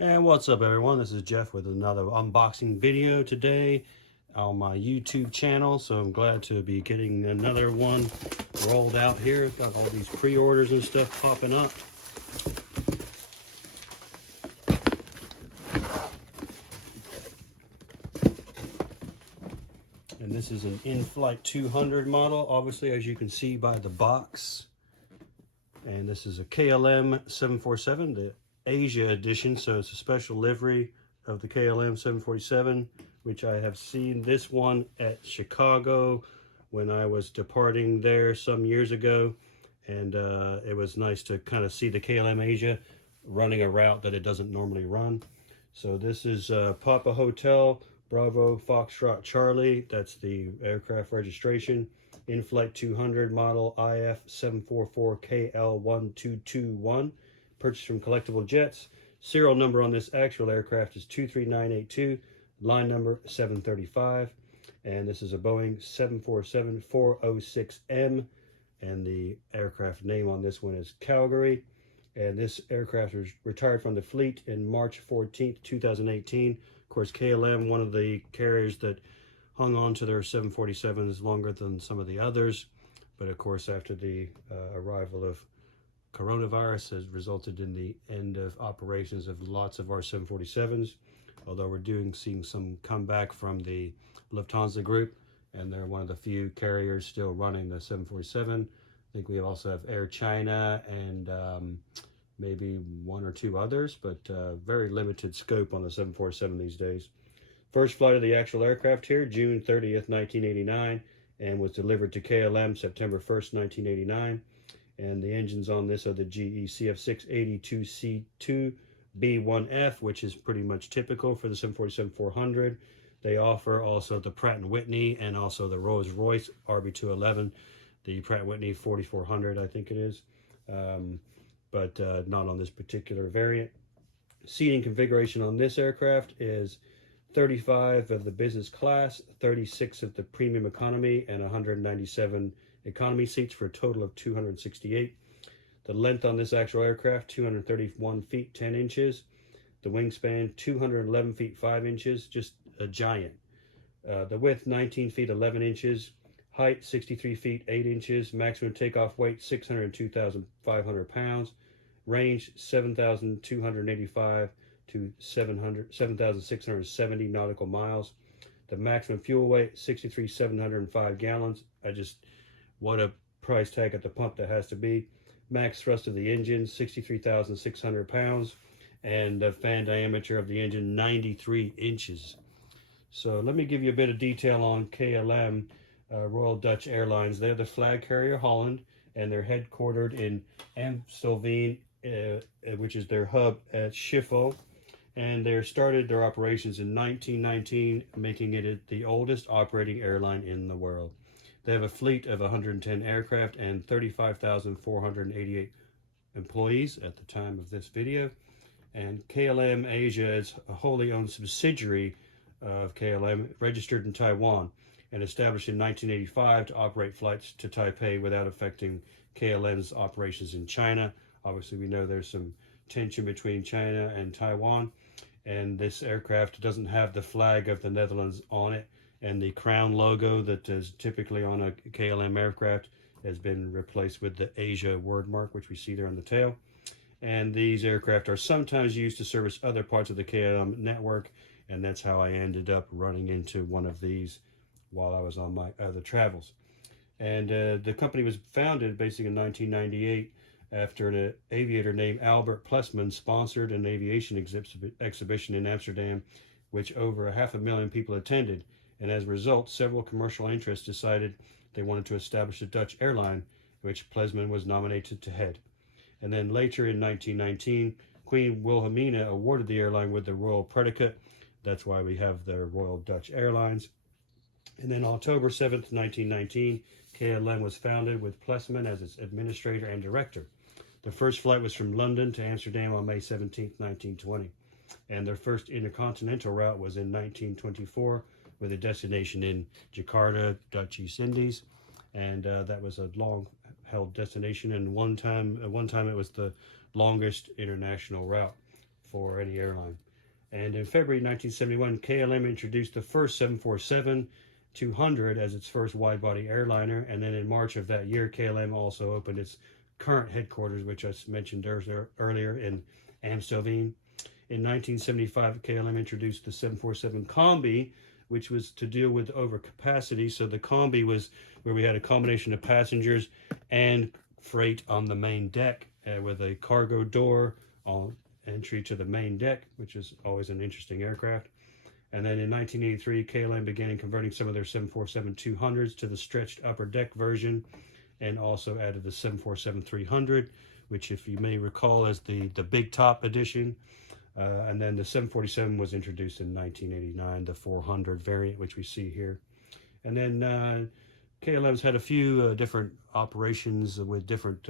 And what's up, everyone? This is Jeff with another unboxing video today on my YouTube channel. So I'm glad to be getting another one rolled out here. Got all these pre-orders and stuff popping up. And this is an InFlight 200 model, obviously, as you can see by the box. And this is a KLM 747, the Asia edition, so it's a special livery of the KLM 747, which I have seen this one at Chicago when I was departing there some years ago, and it was nice to kind of see the KLM Asia running a route that it doesn't normally run. So this is Papa Hotel Bravo Foxtrot Charlie, that's the aircraft registration. InFlight 200 model IF744KL1221, purchased from Collectible Jets. Serial number on this actual aircraft is 23982, line number 735, and this is a Boeing 747-406M, and the aircraft name on this one is Calgary. And this aircraft was retired from the fleet in March 14th, 2018. Of course, KLM, one of the carriers that hung on to their 747s longer than some of the others. But of course, after the arrival of coronavirus has resulted in the end of operations of lots of our 747s. Although we're seeing some comeback from the Lufthansa group, and they're one of the few carriers still running the 747. I think we also have Air China and maybe one or two others, but very limited scope on the 747 these days. First flight of the actual aircraft here, June 30th, 1989, and was delivered to KLM September 1st, 1989. And the engines on this are the GE CF6-80C2B1F, which is pretty much typical for the 747-400. They offer also the Pratt & Whitney and also the Rolls-Royce RB211, the Pratt & Whitney 4400, I think it is, but not on this particular variant. Seating configuration on this aircraft is 35 of the business class, 36 of the premium economy, and 197 economy seats for a total of 268. The length on this actual aircraft, 231 feet 10 inches. The wingspan, 211 feet 5 inches, just a giant. The width, 19 feet 11 inches. Height, 63 feet 8 inches. Maximum takeoff weight, 602,500 pounds. Range, 7,285 to 7,670 nautical miles. The maximum fuel weight, 63,705 gallons. What a price tag at the pump that has to be. Max thrust of the engine, 63,600 pounds. And the fan diameter of the engine, 93 inches. So let me give you a bit of detail on KLM, Royal Dutch Airlines. They're the flag carrier, Holland, and they're headquartered in Amstelveen, which is their hub at Schiphol. And they started their operations in 1919, making it the oldest operating airline in the world. They have a fleet of 110 aircraft and 35,488 employees at the time of this video. And KLM Asia is a wholly owned subsidiary of KLM, registered in Taiwan and established in 1985 to operate flights to Taipei without affecting KLM's operations in China. Obviously, we know there's some tension between China and Taiwan, and this aircraft doesn't have the flag of the Netherlands on it, and the crown logo that is typically on a KLM aircraft has been replaced with the Asia wordmark, which we see there on the tail. And these aircraft are sometimes used to service other parts of the KLM network, and that's how I ended up running into one of these while I was on my other travels. And the company was founded basically in 1998 after an aviator named Albert Plessman sponsored an aviation exhibition in Amsterdam, which over 500,000 people attended. And as a result, several commercial interests decided they wanted to establish a Dutch airline, which Plessman was nominated to head. And then later in 1919, Queen Wilhelmina awarded the airline with the royal predicate. That's why we have the Royal Dutch Airlines. And then October 7th, 1919, KLM was founded with Plessman as its administrator and director. The first flight was from London to Amsterdam on May 17th, 1920. And their first intercontinental route was in 1924 with a destination in Jakarta, Dutch East Indies. And that was a long-held destination. And one time it was the longest international route. for any airline. And in February 1971, KLM introduced the first 747-200 as its first wide-body airliner. And then in March of that year, KLM also opened its current headquarters, which I mentioned earlier, in Amstelveen. In 1975, KLM introduced the 747 Combi, which was to deal with overcapacity. So the Combi was where we had a combination of passengers and freight on the main deck, with a cargo door on entry to the main deck, which is always an interesting aircraft. And then in 1983, KLM began converting some of their 747-200s to the stretched upper deck version, and also added the 747-300, which, if you may recall, is the big top edition. And then the 747 was introduced in 1989, the 400 variant, which we see here. And then KLM's had a few different operations with different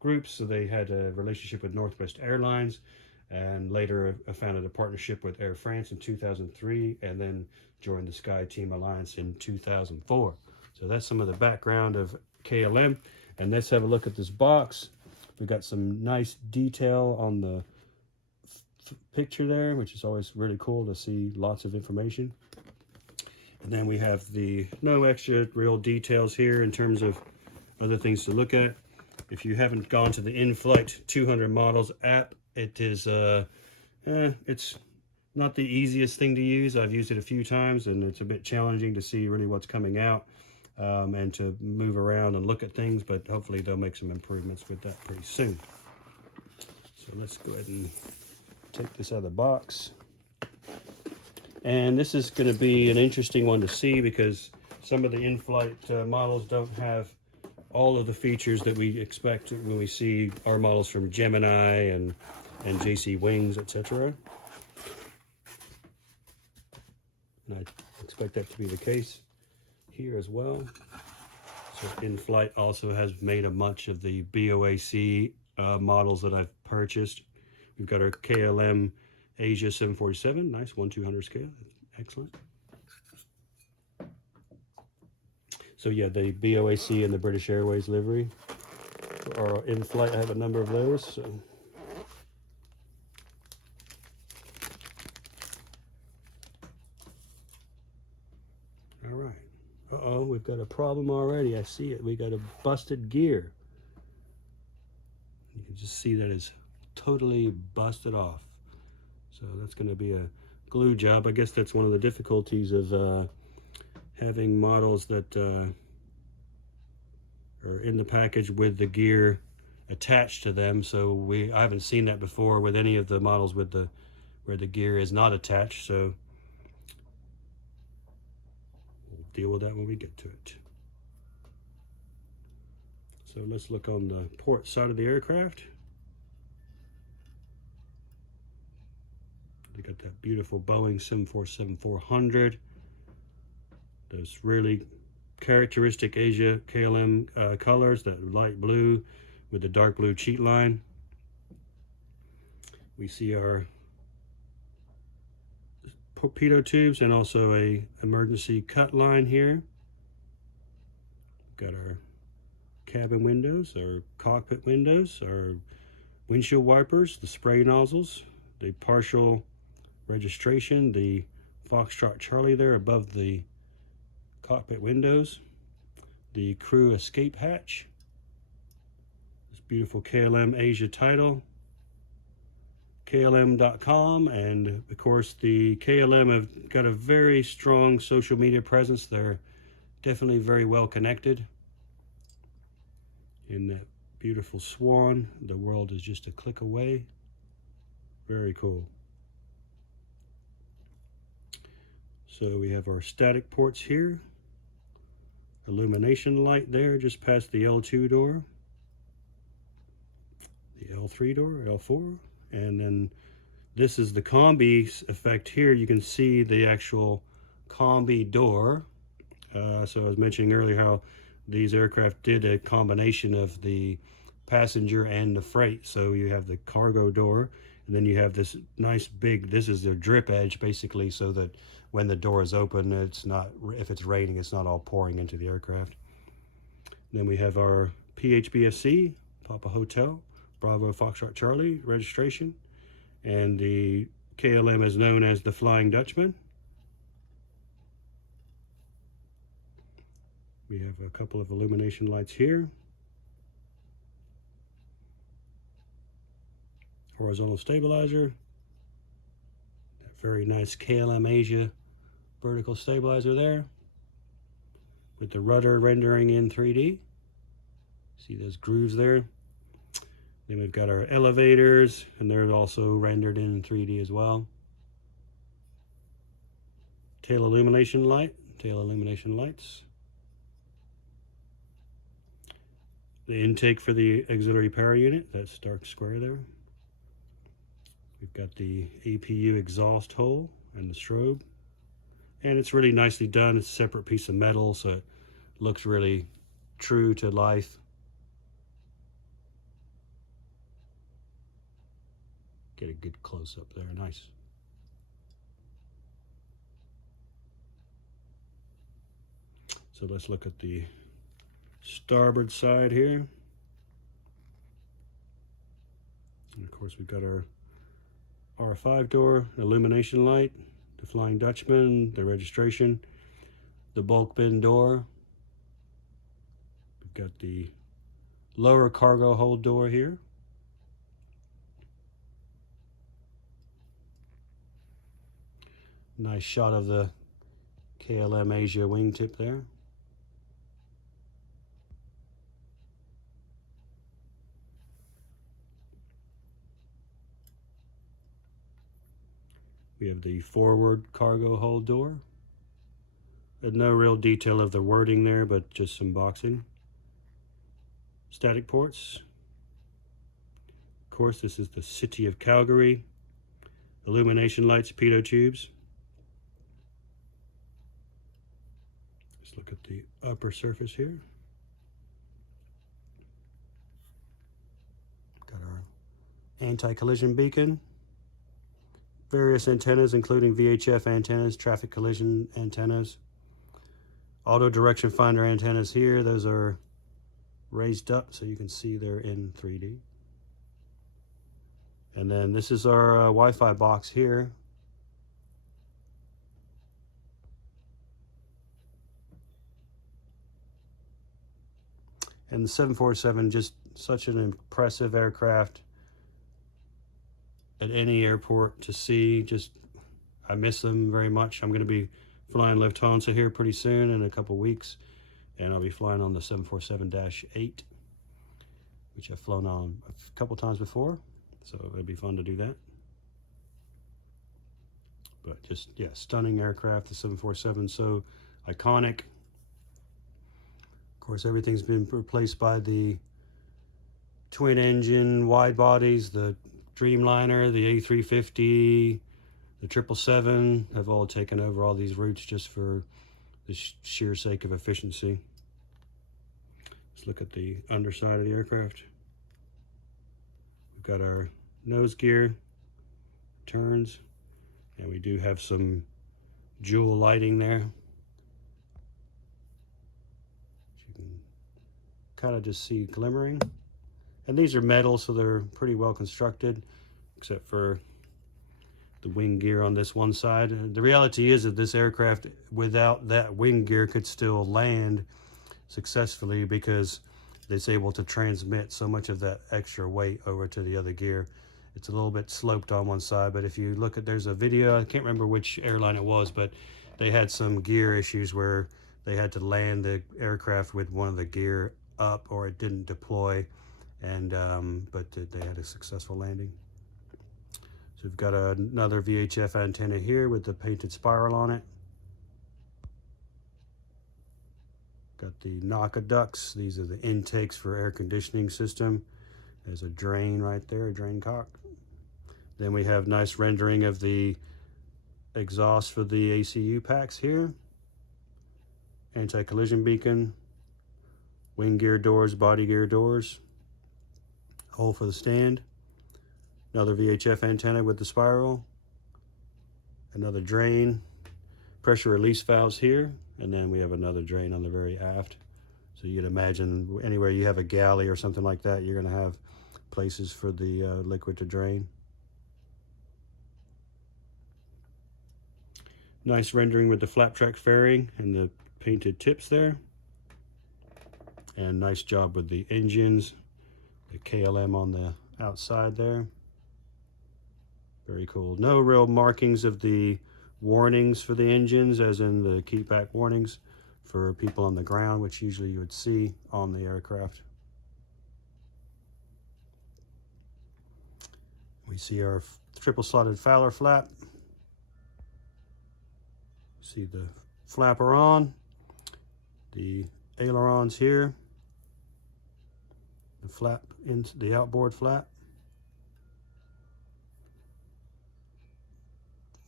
groups. So they had a relationship with Northwest Airlines, and later founded a partnership with Air France in 2003, and then joined the SkyTeam Alliance in 2004. So that's some of the background of KLM. And let's have a look at this box. We got some nice detail on the picture there, which is always really cool to see lots of information. And then we have no extra real details here in terms of other things to look at. If you haven't gone to the InFlight 200 Models app, it is it's not the easiest thing to use. I've used it a few times, and it's a bit challenging to see really what's coming out, and to move around and look at things, but hopefully they'll make some improvements with that pretty soon. So let's go ahead and take this out of the box. And this is going to be an interesting one to see, because some of the in-flight models don't have all of the features that we expect when we see our models from Gemini and JC Wings, etc. And I expect that to be the case here as well. So InFlight also has made a much of the BOAC models that I've purchased. We've got our KLM Aisa 747, nice 1/200 scale, excellent. So yeah, the BOAC and the British Airways livery are in flight. I have a number of those. So. All right. Uh-oh, we've got a problem already. I see it. We got a busted gear. You can just see that it's totally busted off. So that's going to be a glue job. I guess that's one of the difficulties of having models that are in the package with the gear attached to them. So I haven't seen that before with any of the models with where the gear is not attached. So we'll deal with that when we get to it. So let's look on the port side of the aircraft. We got that beautiful Boeing 747-400. Those really characteristic Asia KLM colors, that light blue with the dark blue cheat line. We see our torpedo tubes and also a emergency cut line here. Got our cabin windows, our cockpit windows, our windshield wipers, the spray nozzles, the partial registration, the Foxtrot Charlie there above the cockpit windows, the crew escape hatch, this beautiful KLM Asia title, KLM.com, and of course the KLM have got a very strong social media presence. They're definitely very well connected. In that beautiful swan, the world is just a click away. Very cool. So we have our static ports here, illumination light there just past the L2 door, the L3 door, L4, and then this is the combi effect here. You can see the actual combi door. So I was mentioning earlier how these aircraft did a combination of the passenger and the freight. So you have the cargo door, and then you have this nice big, this is their drip edge basically, so that when the door is open, it's not, if it's raining, it's not all pouring into the aircraft. Then we have our PH-BFC, Papa Hotel, Bravo Foxtrot Charlie registration. And the KLM is known as the Flying Dutchman. We have a couple of illumination lights here. Horizontal stabilizer. That very nice KLM Aisa vertical stabilizer there. With the rudder rendering in 3D. See those grooves there? Then we've got our elevators, and they're also rendered in 3D as well. Tail illumination lights. The intake for the auxiliary power unit, that's dark square there. We've got the APU exhaust hole and the strobe. And it's really nicely done. It's a separate piece of metal, so it looks really true to life. Get a good close-up there, nice. So let's look at the starboard side here. And of course we've got our R5 door, illumination light, the Flying Dutchman, the registration, the bulk bin door. We've got the lower cargo hold door here. Nice shot of the KLM Aisa wingtip there. We have the forward cargo hold door. And no real detail of the wording there, but just some boxing. Static ports. Of course, this is the city of Calgary. Illumination lights, pitot tubes. Let's look at the upper surface here. Got our anti-collision beacon. Various antennas, including VHF antennas, traffic collision antennas. Auto direction finder antennas here. Those are raised up so you can see they're in 3D. And then this is our Wi-Fi box here. And the 747, just such an impressive aircraft at any airport to see. Just, I miss them very much. I'm going to be flying Lufthansa here pretty soon in a couple weeks, and I'll be flying on the 747-8, which I've flown on a couple times before, so it'll be fun to do that. But just, yeah, stunning aircraft, the 747, so iconic. Of course, everything's been replaced by the twin engine wide bodies, the Dreamliner, the A350, the 777 have all taken over all these routes just for the sheer sake of efficiency. Let's look at the underside of the aircraft. We've got our nose gear, turns, and we do have some jewel lighting there. You can kind of just see glimmering. And these are metal, so they're pretty well constructed, except for the wing gear on this one side. And the reality is that this aircraft, without that wing gear, could still land successfully because it's able to transmit so much of that extra weight over to the other gear. It's a little bit sloped on one side, but if you look at, there's a video, I can't remember which airline it was, but they had some gear issues where they had to land the aircraft with one of the gear up, or it didn't deploy. And but they had a successful landing. So we've got another VHF antenna here with the painted spiral on it. Got the NACA ducts. These are the intakes for air conditioning system. There's a drain right there, a drain cock. Then we have nice rendering of the exhaust for the ACU packs here. Anti-collision beacon, wing gear doors, body gear doors. Hole for the stand, another VHF antenna with the spiral, another drain, pressure release valves here, and then we have another drain on the very aft. So you can imagine anywhere you have a galley or something like that, you're going to have places for the liquid to drain. Nice rendering with the flap track fairing and the painted tips there. And nice job with the engines, the KLM on the outside there. Very cool. No real markings of the warnings for the engines, as in the keep back warnings for people on the ground, which usually you would see on the aircraft. We see our triple slotted Fowler flap. See the flapper on, the ailerons here, the flap into the outboard flap.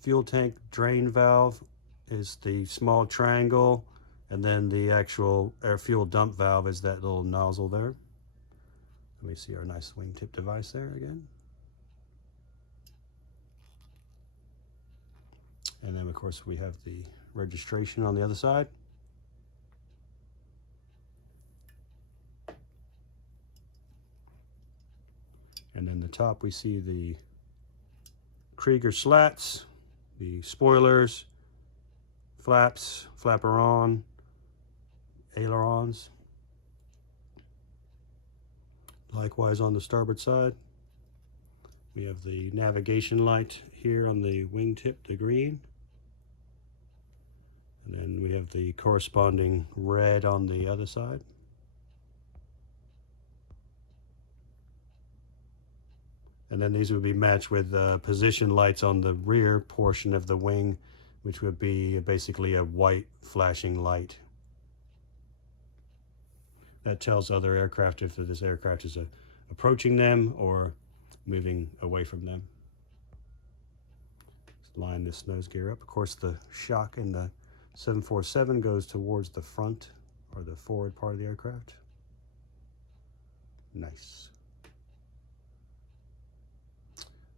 Fuel tank drain valve is the small triangle, and then the actual air fuel dump valve is that little nozzle there. Let me see our nice wingtip device there again. And then of course we have the registration on the other side. And then the top we see the Krieger slats, the spoilers, flaps, flapper on, ailerons. Likewise on the starboard side, we have the navigation light here on the wingtip, the green. And then we have the corresponding red on the other side. And then these would be matched with position lights on the rear portion of the wing, which would be basically a white flashing light. That tells other aircraft if this aircraft is approaching them or moving away from them. Let's line this nose gear up. Of course, the shock in the 747 goes towards the front or the forward part of the aircraft. Nice.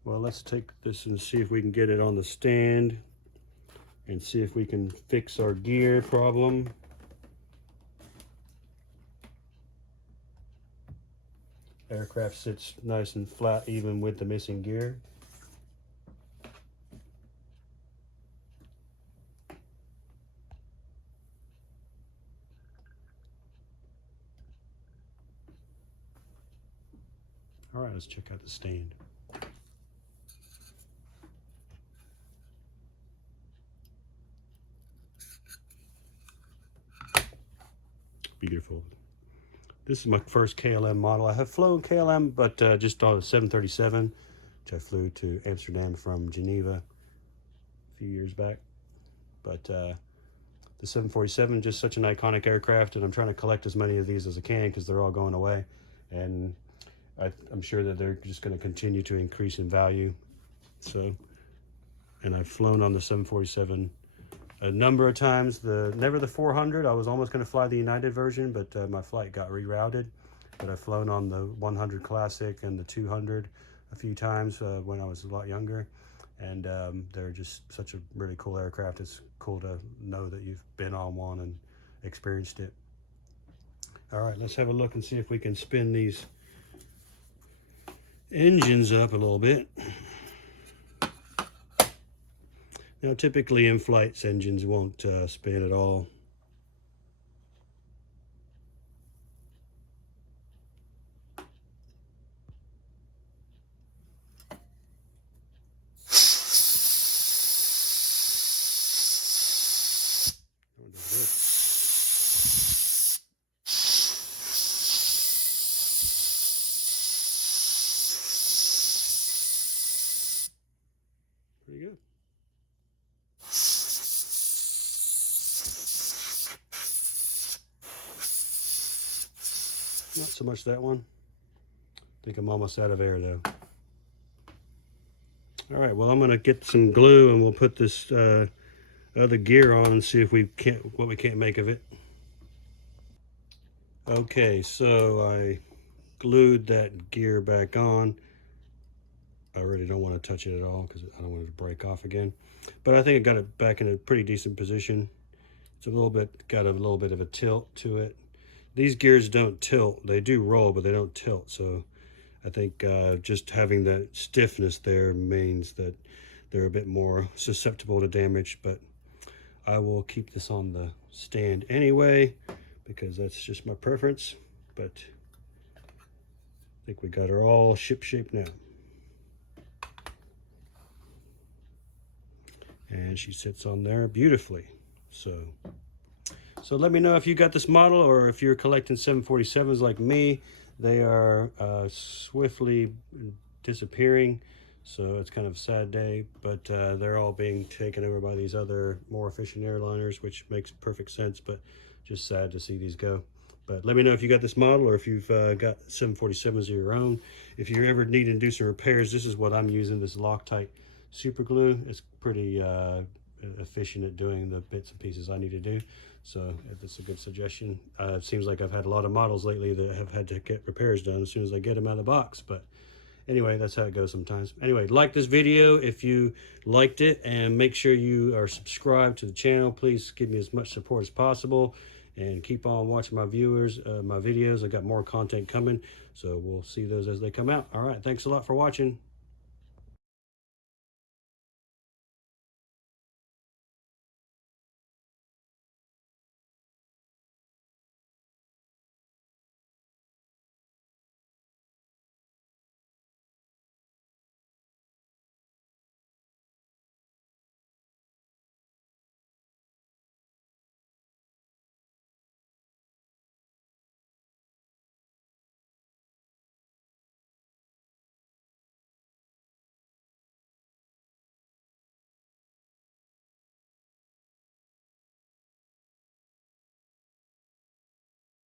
Well, let's take this and see if we can get it on the stand and see if we can fix our gear problem. Aircraft sits nice and flat even with the missing gear. All right, let's check out the stand. Beautiful. This is my first KLM model. I have flown KLM, but just on a 737, which I flew to Amsterdam from Geneva a few years back. But the 747, just such an iconic aircraft, and I'm trying to collect as many of these as I can because they're all going away. And I'm sure that they're just going to continue to increase in value. So, and I've flown on the 747 a number of times, never the 400. I was almost going to fly the United version, but my flight got rerouted. But I've flown on the 100 Classic and the 200 a few times when I was a lot younger. And they're just such a really cool aircraft. It's cool to know that you've been on one and experienced it. All right, let's have a look and see if we can spin these engines up a little bit. Now, typically InFlight's engines won't spin at all. Pretty good. Not so much that one. I think I'm almost out of air though. All right, well, I'm gonna get some glue and we'll put this other gear on and see if what we can't make of it. Okay, so I glued that gear back on. I really don't want to touch it at all because I don't want it to break off again. But I think I got it back in a pretty decent position. It's got a little bit of a tilt to it. These gears don't tilt. They do roll, but they don't tilt. So I think just having that stiffness there means that they're a bit more susceptible to damage. But I will keep this on the stand anyway, because that's just my preference. But I think we got her all ship shape now. And she sits on there beautifully. So let me know if you got this model, or if you're collecting 747s like me. They are swiftly disappearing, so it's kind of a sad day, but they're all being taken over by these other more efficient airliners, which makes perfect sense, but just sad to see these go. But let me know if you got this model, or if you've got 747s of your own. If you ever need to do some repairs, this is what I'm using, this Loctite super glue. It's pretty efficient at doing the bits and pieces I need to do, so that's a good suggestion. It seems like I've had a lot of models lately that have had to get repairs done as soon as I get them out of the box, but anyway, that's how it goes sometimes. Anyway, like this video if you liked it, and make sure you are subscribed to the channel. Please give me as much support as possible, and keep on watching my videos. I got more content coming, so we'll see those as they come out. All right, thanks a lot for watching.